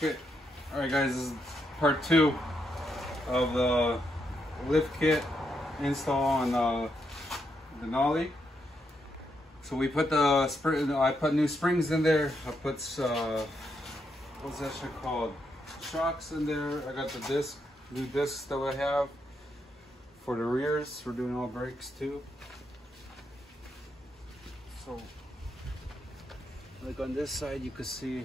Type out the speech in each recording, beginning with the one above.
Okay, alright guys, this is part 2 of the lift kit install on the Denali. So we put the spring, I put new springs in there. I put what's that shit called? Shocks in there. I got the new discs that I have for the rears. We're doing all brakes too. So like on this side you can see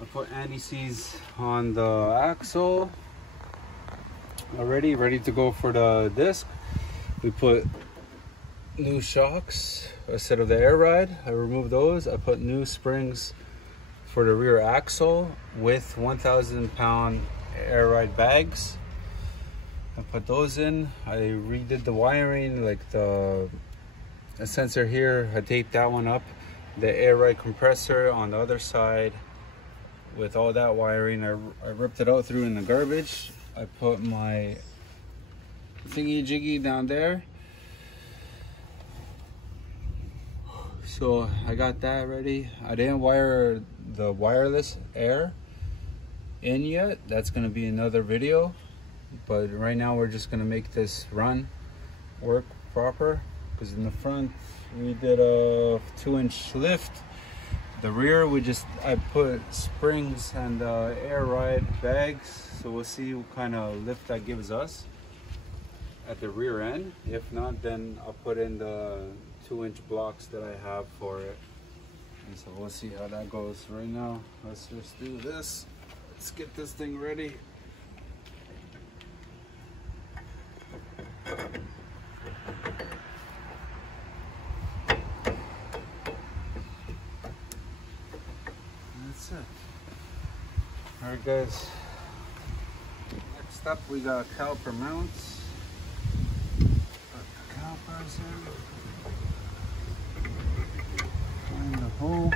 I put anti-seize on the axle already, ready to go for the disc. We put new shocks instead of the air ride. I removed those. I put new springs for the rear axle with 1,000-pound air ride bags. I put those in. I redid the wiring, like the sensor here, I taped that one up. The air ride compressor on the other side with all that wiring, I ripped it out, threw in the garbage. I put my thingy jiggy down there. So I got that ready. I didn't wire the wireless air in yet. That's gonna be another video. But right now we're just gonna make this work proper. Because in the front we did a 2-inch lift. The rear I put springs and air ride bags, so we'll see what kind of lift that gives us at the rear end. If not, then I'll put in the 2-inch blocks that I have for it, and so we'll see how that goes. Right now let's just do this. Let's get this thing ready. Alright guys, next up we got caliper mounts. Put the calipers in. Find the hole.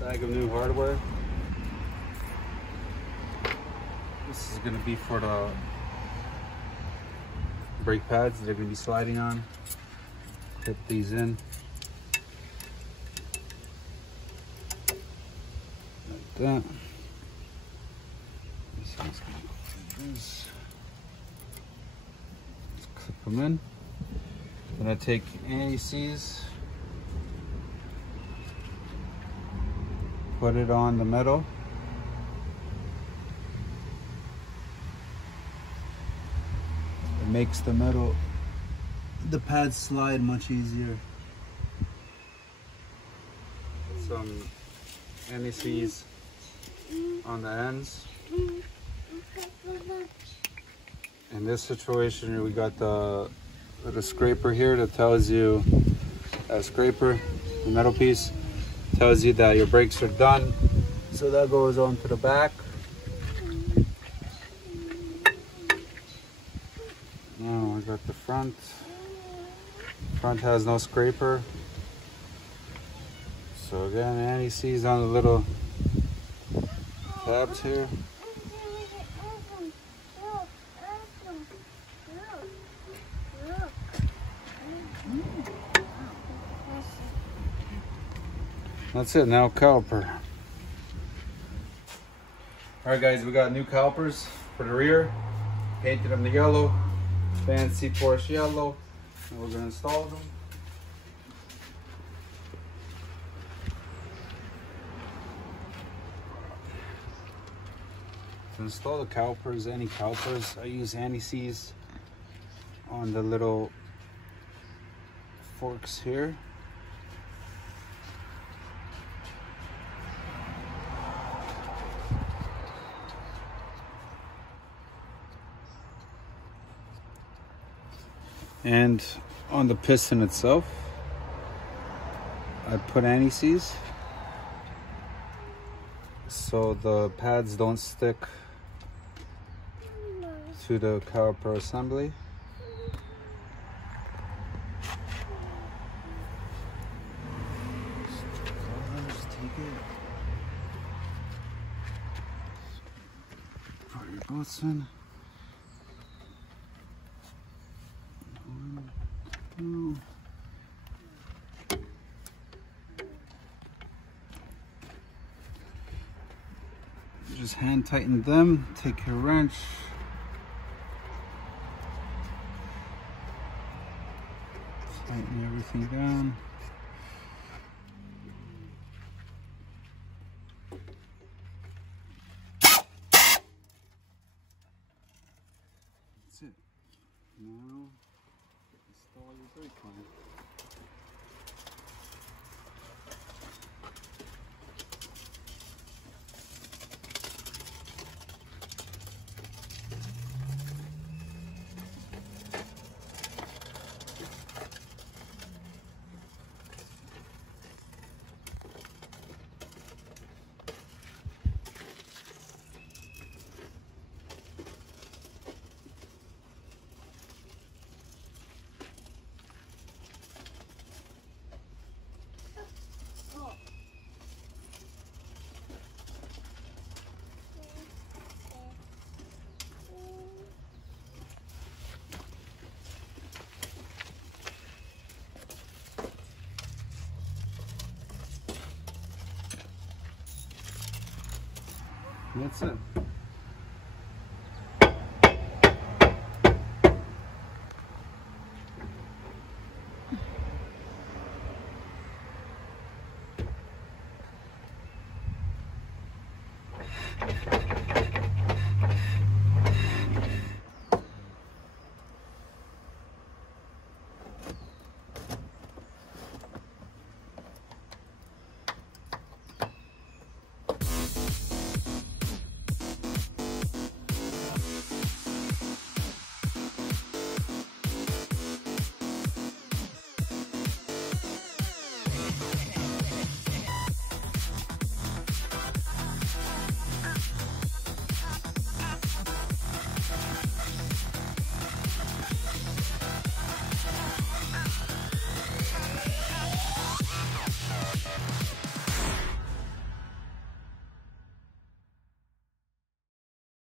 Bag of new hardware. This is going to be for the brake pads they're going to be sliding on. Clip these in like that. This one's going to go like this. Let's clip them in. Then I take anti-seize, put it on the metal. It makes the pads slide much easier. Put some anti-seize on the ends. In this situation, we got the little scraper here that tells you, that scraper, the metal piece, tells you that your brakes are done. So that goes on to the back. Now I got the front. Front has no scraper. So again, anti-seize on the little tabs here. That's it, now caliper. Alright guys, we got new calipers for the rear. Painted them the yellow, fancy Porsche yellow. And we're gonna install them. To install the calipers, any calipers, I use anti-seize on the little forks here. And on the piston itself, I put anti-seize so the pads don't stick to the caliper assembly. bolts in. 1, 2. Just hand tighten them, take your wrench. Tighten everything down. That's it. Now install your brake line. That's it.